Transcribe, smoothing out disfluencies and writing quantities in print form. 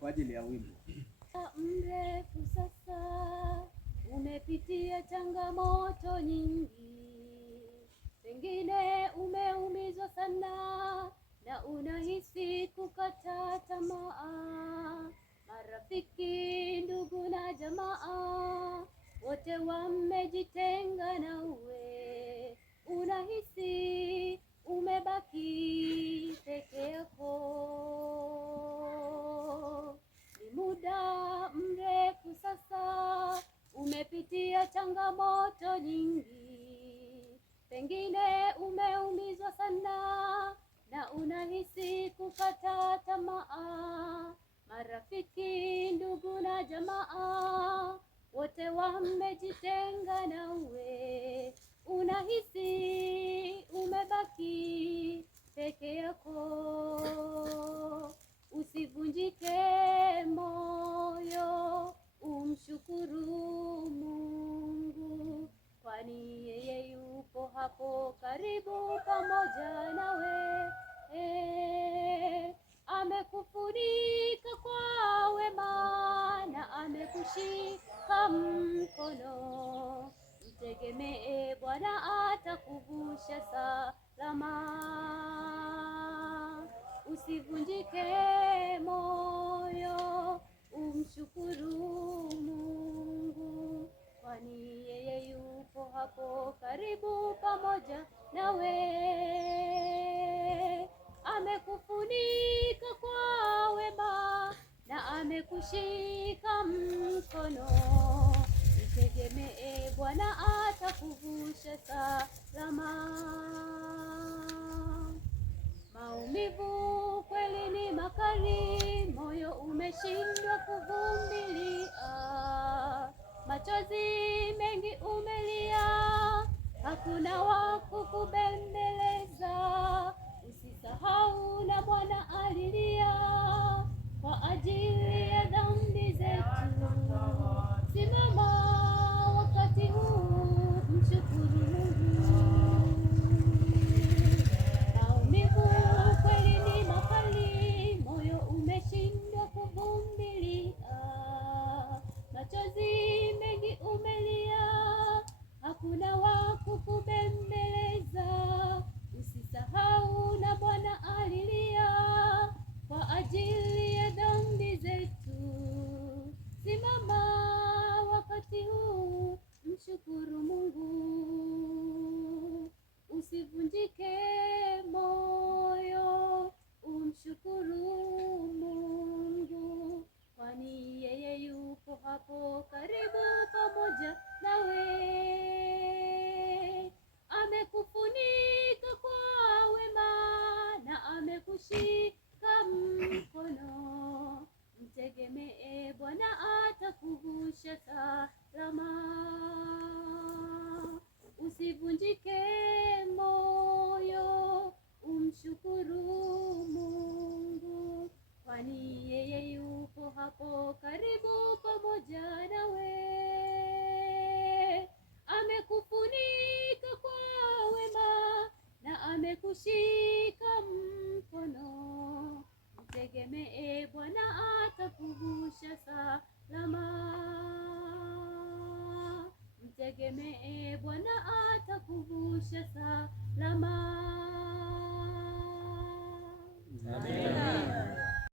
kwa ajili ya wimbo. Mrefu sasa umepitia changamoto nyingi, pengine umeumizwa sana na unahisi kukata tamaa. Marafiki, ndugu na jamaa wote wamejitenga nawe, unahisi umebaki peke yako. Ni muda mrefu sasa umepitia changamoto nyingi, pengine umeumizwa sana na unahisi kukata tamaa. Marafiki, ndugu na jamaa wote wamejitenga nawe, unahisi umebaki peke yako. Usivunjike moyo, umshukuru Mungu, kwani yeye yupo hapo karibu pamoja nawe. Amekufunika kwa wema na amekushika mkono. Mtegemee Bwana, atakuvusha salama. Usivunjike moyo, umshukuru Mungu, kwani yeye yupo hapo karibu pamoja nawe. Amekufunika kwa wema na amekushika mkono. Mtegemee Bwana, atakuvusha salama. Maumivu kweli ni makali, moyo umeshindwa kuvumilia. Machozi mengi umelia, hakuna wa kukubembeleza. Usisahau na Bwana alilia kwa ajili ya dhambi zetu. Simama wakati huu, mshukuru Mungu. Maumivu kweli ni makali, moyo umeshindwa kuvumilia. Machozi mengi umelia, hakuna wa kukubembeleza. Usisahau na Bwana alilia kwa ajili ya dhambi zetu. Simama wakati huu, mshukuru Mungu. Usivunjike moyo, umshukuru Mungu, kwani yeye yupo hapo karibu pamoja nawe. Amekufunika kwa wema na amekushika mkono. Mtegemee Bwana, atakuvusha salama. Usivunjike moyo, umshukuru Mungu, kwani yeye yupo hapo karibu pamoja